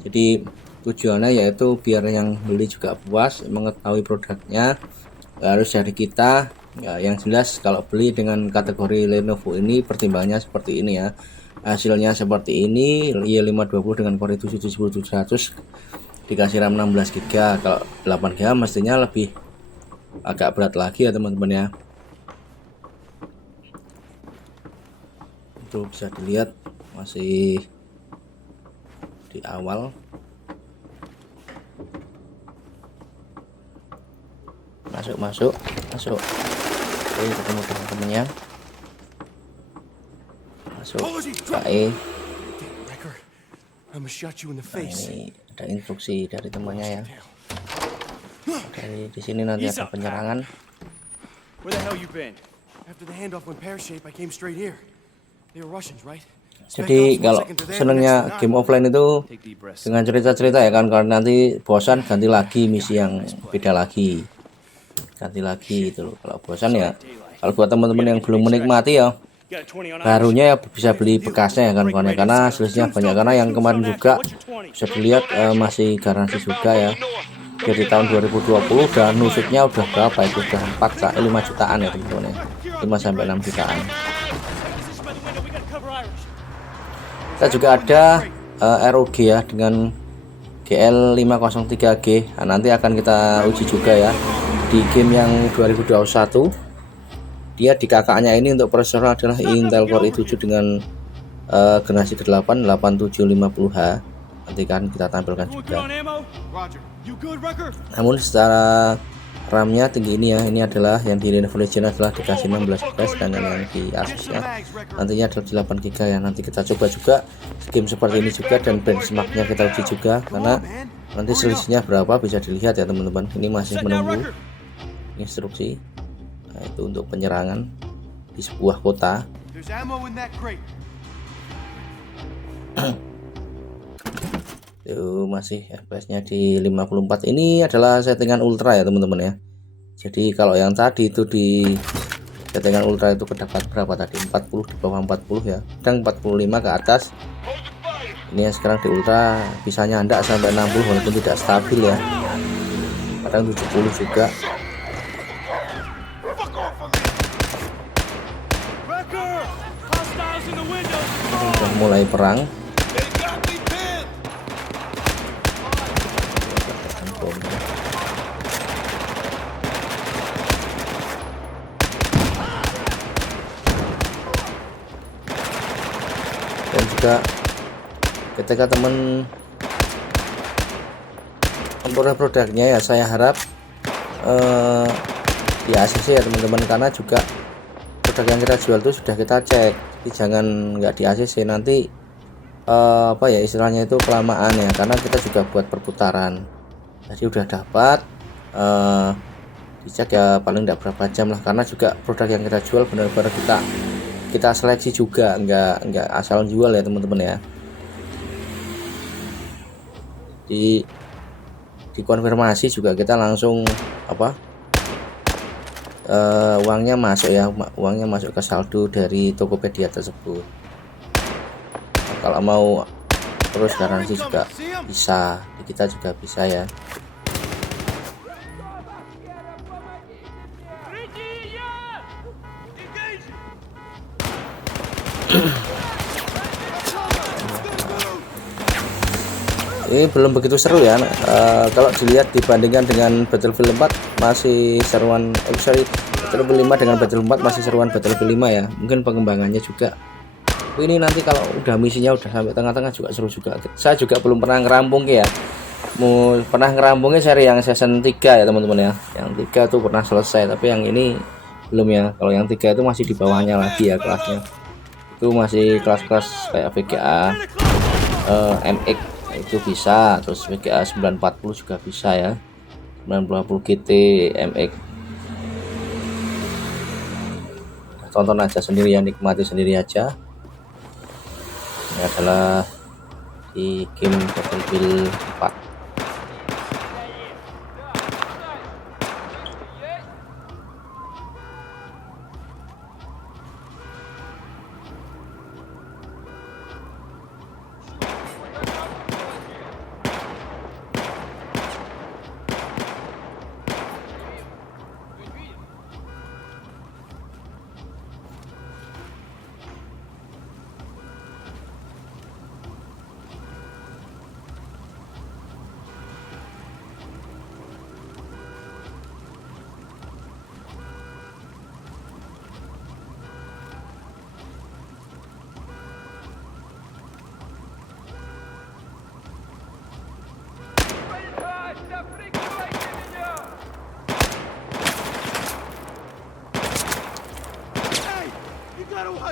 Jadi tujuannya yaitu biar yang beli juga puas mengetahui produknya, harus dari kita ya. Yang jelas kalau beli dengan kategori Lenovo ini pertimbangannya seperti ini ya, hasilnya seperti ini. Y520 dengan Core i7 7700 dikasih RAM 16GB, kalau 8GB mestinya lebih agak berat lagi ya teman-teman ya. Itu bisa dilihat masih di awal. Masuk. Oke, ketemu teman-temannya. Masuk KE. Nah, ini ada instruksi dari temannya ya. Dari di sini nanti ada penyerangan. Where the hell you been? After the handoff went pear-shaped, I came straight here. Jadi kalau senangnya game offline itu dengan cerita-cerita ya kan, kalau nanti bosan ganti lagi misi yang beda lagi, ganti lagi itu loh. Kalau bosan ya, kalau buat teman-teman yang belum menikmati ya barunya ya bisa beli bekasnya ya kan kawan ya, karena selisihnya banyak. Karena yang kemarin juga bisa dilihat masih garansi juga ya, dari tahun 2020 dan nusuknya udah berapa itu, udah 5 jutaan ya teman-teman ya, 5 sampai 6 jutaan. Kita juga ada ROG ya dengan GL503G. Nah, nanti akan kita uji juga ya di game yang 2021. Dia di kakaknya ini untuk prosesor adalah Intel Core i7 dengan generasi ke-8 8750H. Nanti kan kita tampilkan juga. Namun secara RAM-nya tinggi ini ya. Ini adalah yang di Lenovo Legion adalah dikasih 16 GB, dan yang di Asus-nya nantinya adalah 8 GB ya. Nanti kita coba juga game seperti ini juga, dan benchmark-nya kita uji juga, karena nanti selisihnya berapa bisa dilihat ya teman-teman. Ini masih menunggu instruksi. Nah, itu untuk penyerangan di sebuah kota. Itu masih FPS-nya di 54. Ini adalah settingan ultra ya teman-teman ya. Jadi kalau yang tadi itu di settingan ultra itu kedapat berapa tadi? 40, di bawah 40 ya. Kadang 45 ke atas. Ini yang sekarang di ultra bisa nyandak sampai 60 walaupun tidak stabil ya. Kadang 70 juga. Sudah mulai perang. Dan juga ketika teman memperoleh produknya ya, saya harap di ACC ya teman-teman, karena juga produk yang kita jual itu sudah kita cek. Jadi jangan nggak di ACC, nanti apa ya istilahnya itu kelamaan ya, karena kita juga buat perputaran. Jadi udah dapat dicek ya paling tidak berapa jam lah, karena juga produk yang kita jual benar-benar kita seleksi juga, nggak asal jual ya teman-teman ya. Dikonfirmasi juga kita langsung uangnya masuk ya, uangnya masuk ke saldo dari Tokopedia tersebut. Nah, kalau mau terus garansi juga bisa, kita juga bisa ya. Ini belum begitu seru ya. Kalau dilihat dibandingkan dengan Battlefield 4 masih seruan, Battlefield 5 dengan Battlefield 4 masih seruan Battlefield 5 ya. Mungkin pengembangannya juga. Ini nanti kalau udah misinya udah sampai tengah-tengah juga seru juga. Saya juga belum pernah ngerampung ya. Pernah ngerampungnya seri yang season 3 ya teman-teman ya. Yang 3 tuh pernah selesai, tapi yang ini belum ya. Kalau yang 3 itu masih di bawahnya lagi ya kelasnya. Itu masih kelas-kelas kayak VGA, MX itu bisa, terus VGA 940 juga bisa ya, 940 GT, MX. Tonton aja sendiri ya, nikmati sendiri aja. Ini adalah di game Battlefield 4.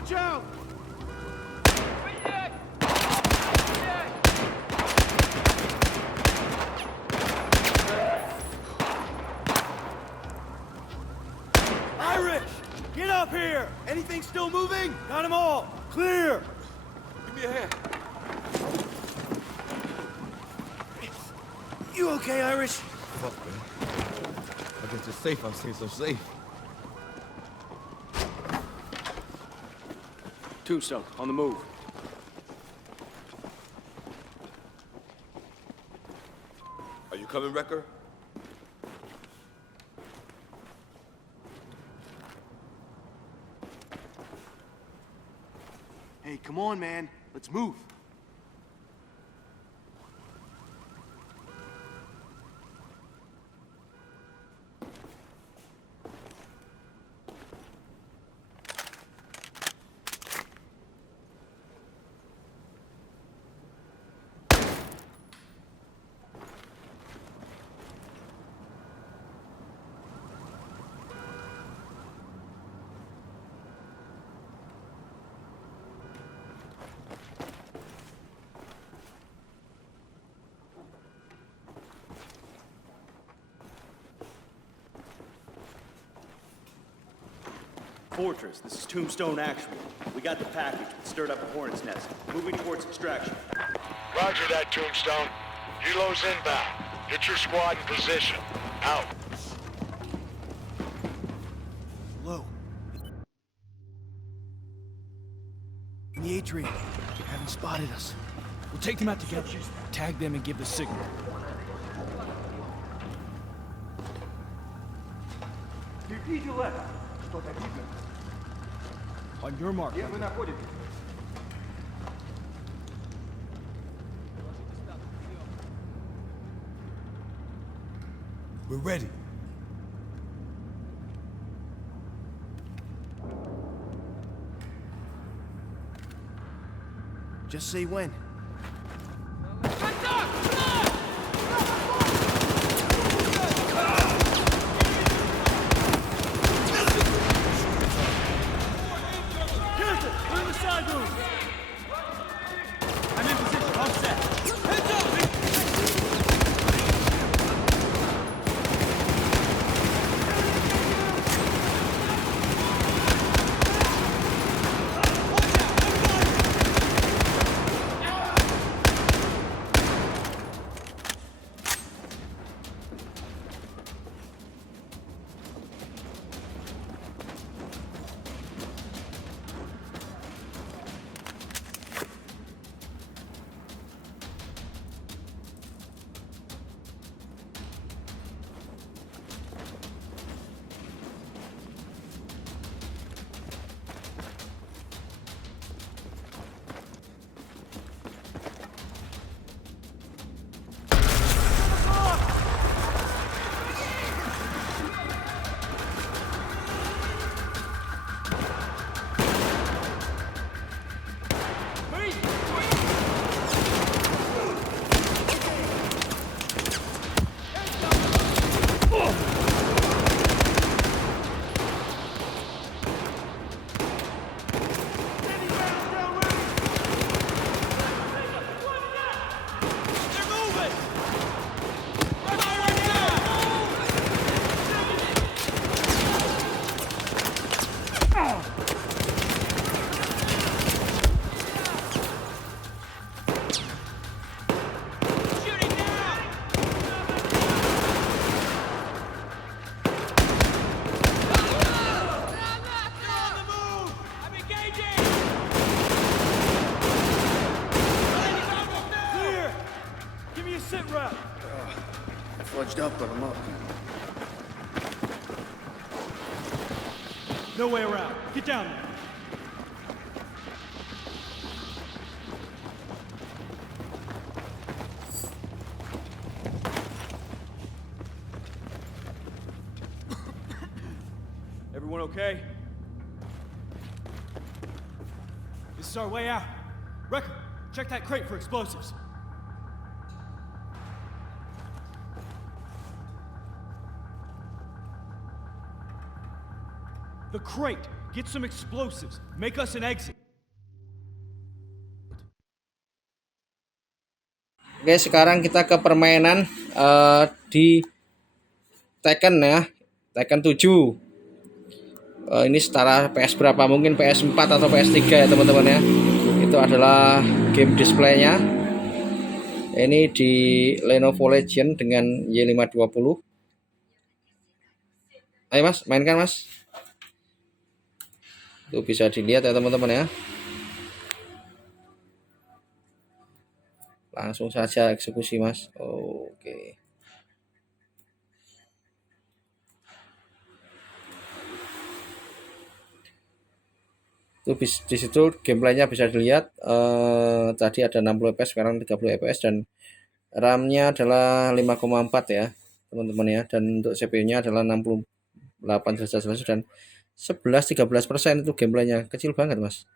Watch out! Irish! Get up here! Anything still moving? Got them all! Clear! Give me a hand. You okay, Irish? Fuck, man. I guess it's safe. I stay so safe. Tombstone, on the move. Are you coming, Wrecker? Hey, come on, man. Let's move. Fortress, this is Tombstone Actual. We got the package, but stirred up a hornet's nest. Moving towards extraction. Roger that, Tombstone. Helo's inbound. Get your squad in position. Out. Low. In the atrium. They haven't spotted us. We'll take them out together. Tag them and give the signal. On your mark. We're ready. Just say when. Fudged up, but I'm up. No way around. Get down there. Everyone okay? This is our way out. Wrecker, check that crate for explosives. The crate. Get some explosives. Make us an exit. Oke, sekarang kita ke permainan di Tekken ya, Tekken 7. Ini setara PS berapa? Mungkin PS4 atau PS3 ya teman-teman ya. Itu adalah game displaynya. Ini di Lenovo Legion dengan Y520. Ayo mas, mainkan mas. Itu bisa dilihat ya teman-teman ya. Langsung saja eksekusi mas. Oke. Itu di situ gameplaynya bisa dilihat. Tadi ada 60 fps, sekarang 30 fps, dan RAM-nya adalah 5,4 ya teman-teman ya. Dan untuk CPU-nya adalah 68 derajat Celcius dan 11-13% itu gameplaynya, kecil banget mas.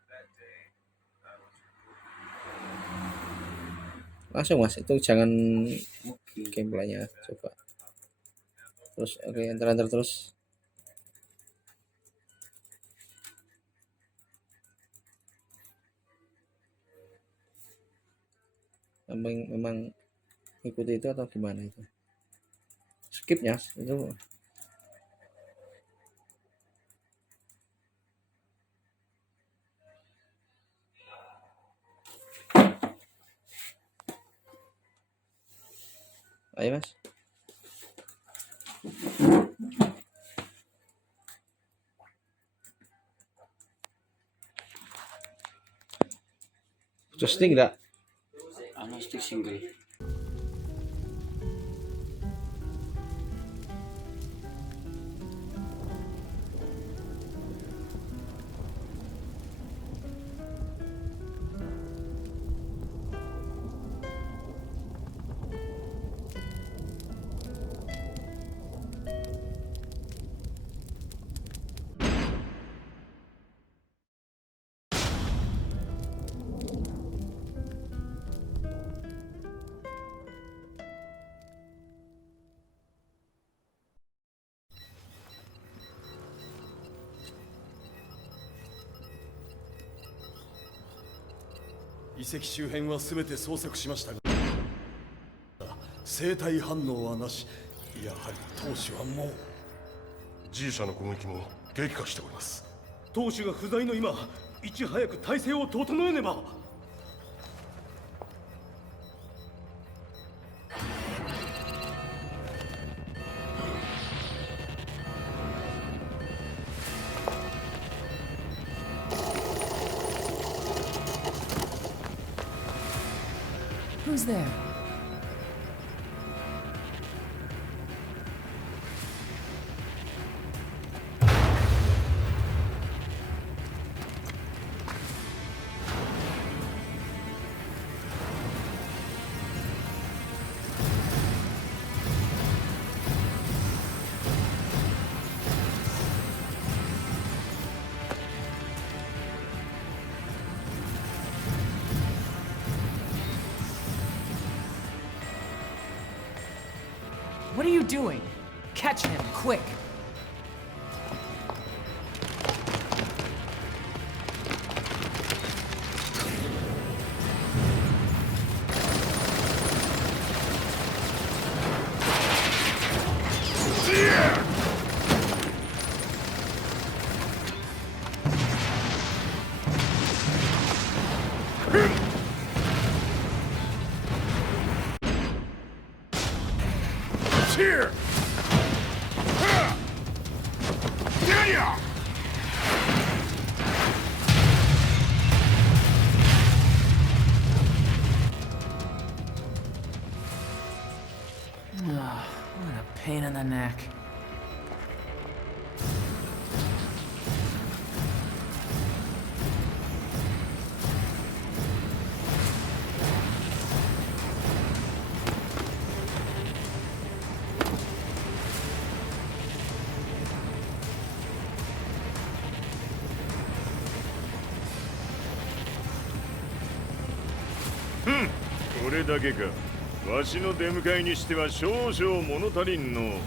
Langsung mas, itu jangan gameplaynya coba. Terus oke, enter terus. Memang ikuti itu atau gimana itu? Skipnya itu. Ayo mas. Joystick enggak? Stick single.遺跡周辺は全て捜索しましたが、生体反応はなし。やはり当主はもう。 G 社の攻撃も激化しております。当主が不在の今、いち早く体制を整えねば。Who's there? What are you doing? Catch him, quick! Here! What a pain in the neck. Hmm. これだけか。わしの出迎えにしては少々物足りんの。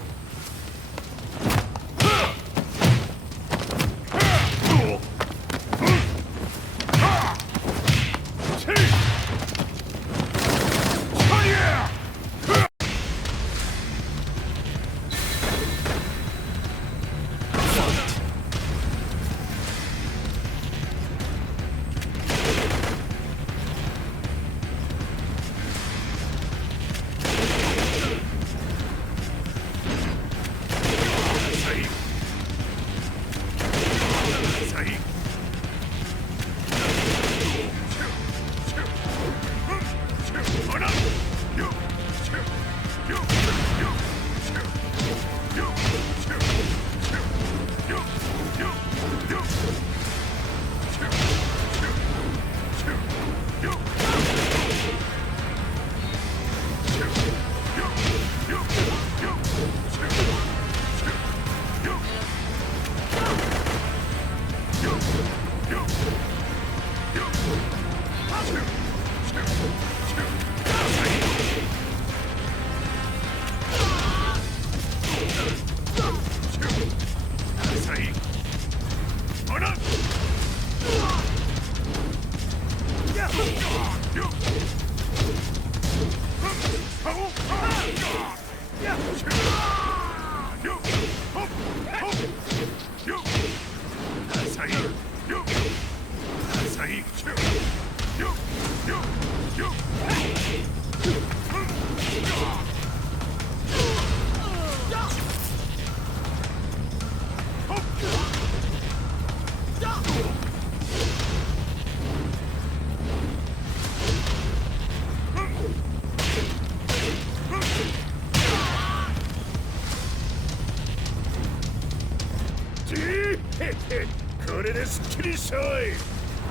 これですっきりしょい。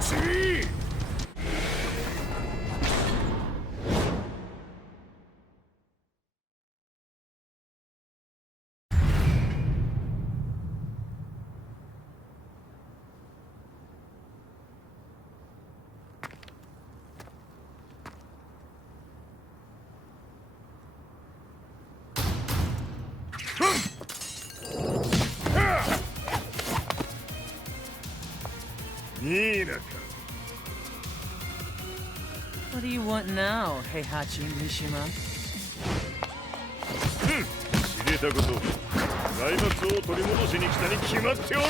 次。ニーナか。 What do you want now, Heihachi Mishima? 知れたこと。大幕を取り戻しに来たに決まっておろう。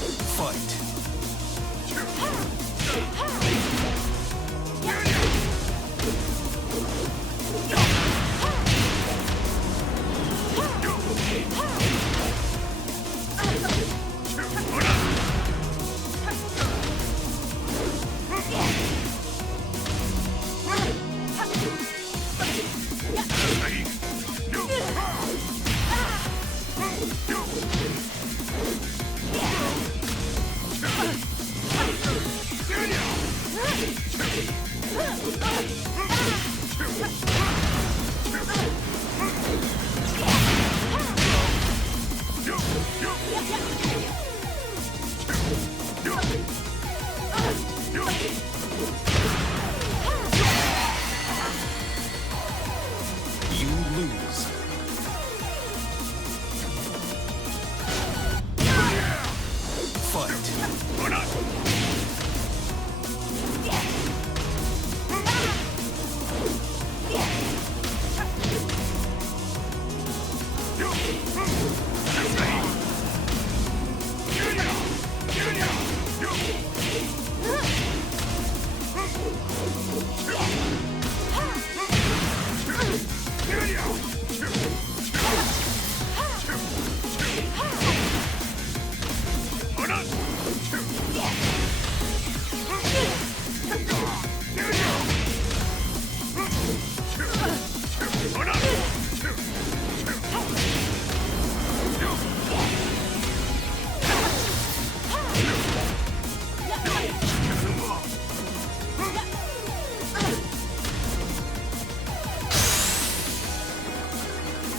Fight.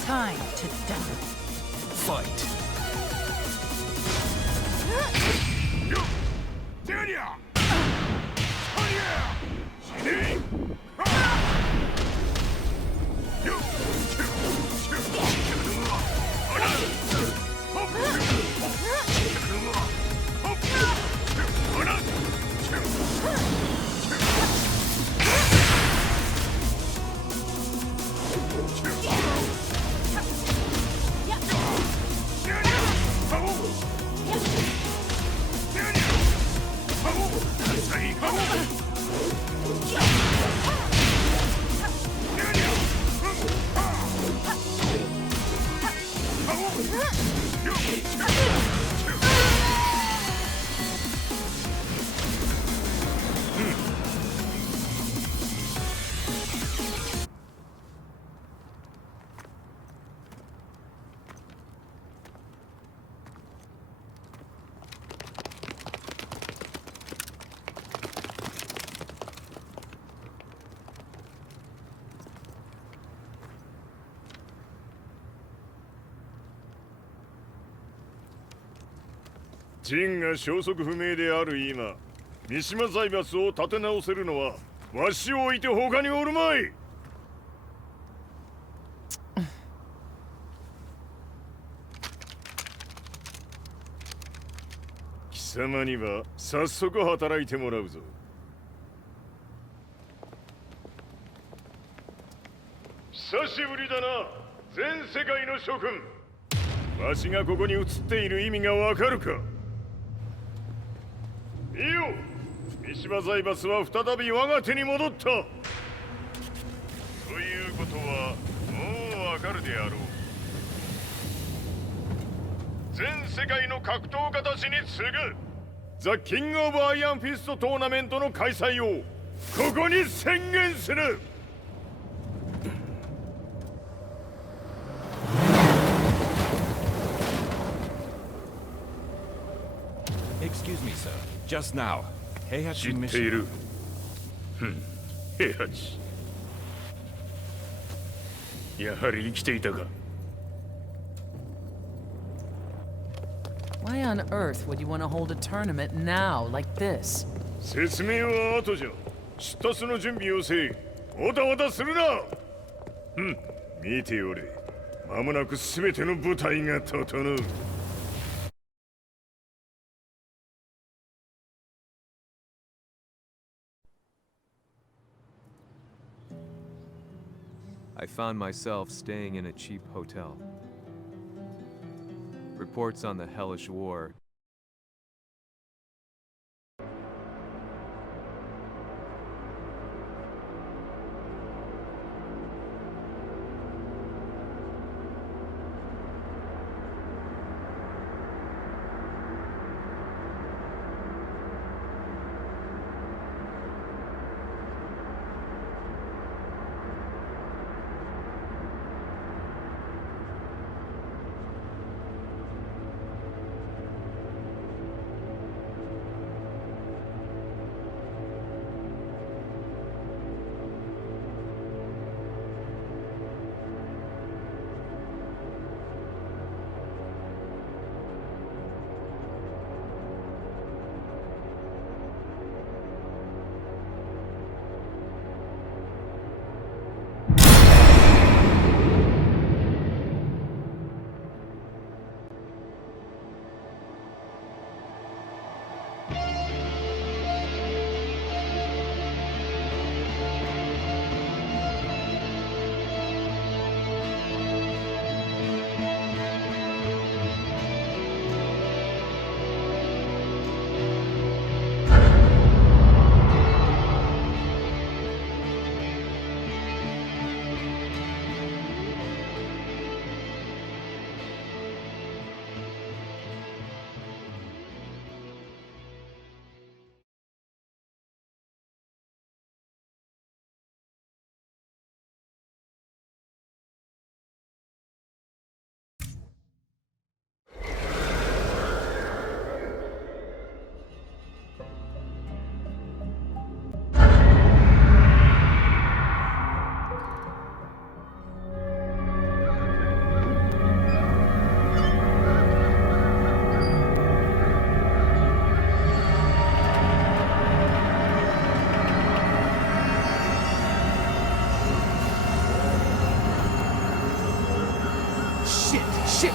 Time to die. Fight. ジンが消息不明である今、三島財閥を立て直せるのはわしを置いて他におるまい。貴様には早速働いてもらうぞ。久しぶりだな、全世界の諸君。わしがここに映っている意味がわかるか。見よ、三島財閥は再び我が手に戻った。ということはもうわかるであろう。全世界の格闘家たちに次ぐザ・キング・オブ・アイアンフィストトーナメントの開催をここに宣言する。Excuse me, sir. Just now, Heihachi 知ってい mission. る。平八。やはり生きていたか。Why on earth would you want to hold a tournament now, like this? 説明は後じゃ。出立の準備をせい。おたおたするな。見ておれ。間もなく全ての部隊が整う。I found myself staying in a cheap hotel. Reports on the hellish war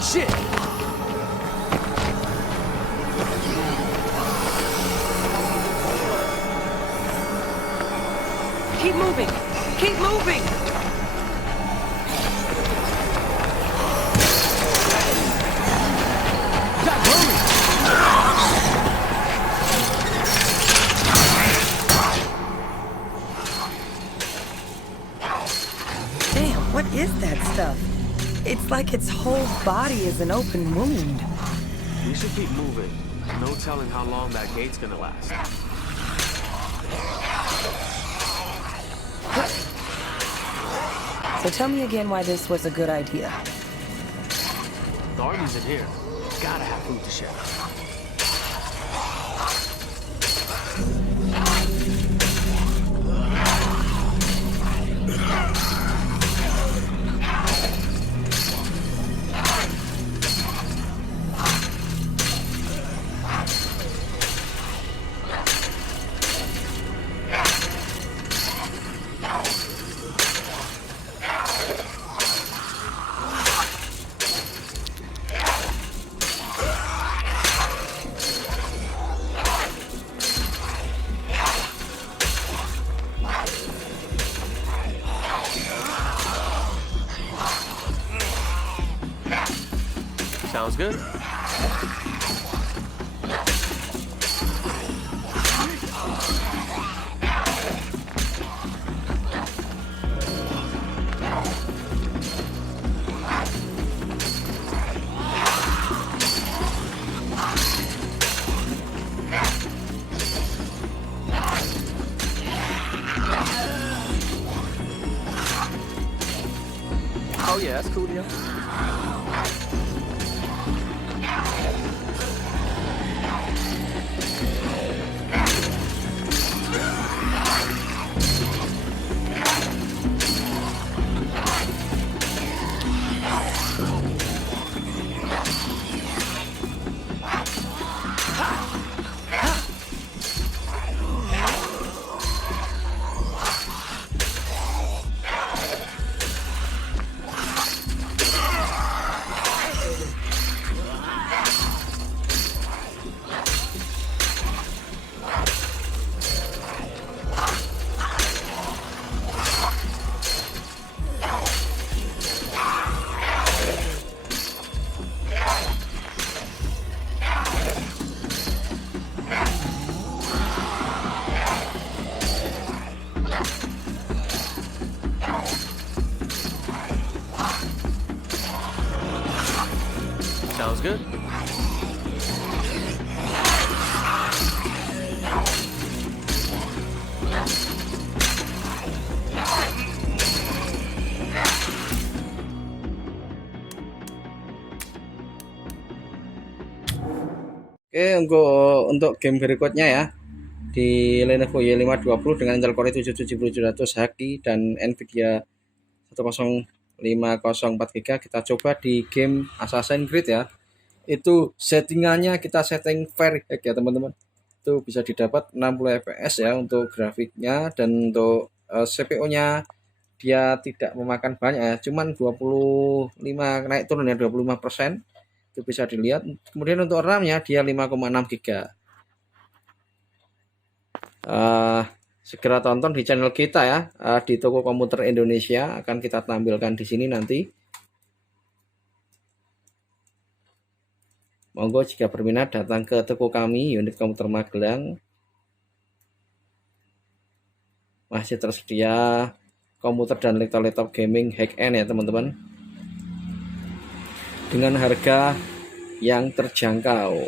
Shit! Keep moving! Keep moving! Damn, what is that stuff? It's Looks like its whole body is an open wound. We should keep moving. No telling how long that gate's gonna last. So tell me again why this was a good idea. The army's in here. Gotta have food to share. Sounds good. Oh yeah, that's cool, yeah. Sounds good. Oke, untuk game berikutnya ya, di Lenovo Y520 dengan Intel Core i7-7700 Haki dan Nvidia 10504GB, kita coba di game Assassin's Creed ya. Itu settingannya kita setting very high ya teman-teman. Itu bisa didapat 60 fps ya untuk grafiknya, dan untuk CPU-nya dia tidak memakan banyak ya, cuman 25, naik turun ya 25%. Itu bisa dilihat. Kemudian untuk RAM-nya dia 5,6 GB. Segera tonton di channel kita ya, di Toko Komputer Indonesia akan kita tampilkan di sini nanti. Monggo jika berminat datang ke toko kami Unit Komputer Magelang. Masih tersedia komputer dan laptop gaming high-end ya teman-teman, dengan harga yang terjangkau.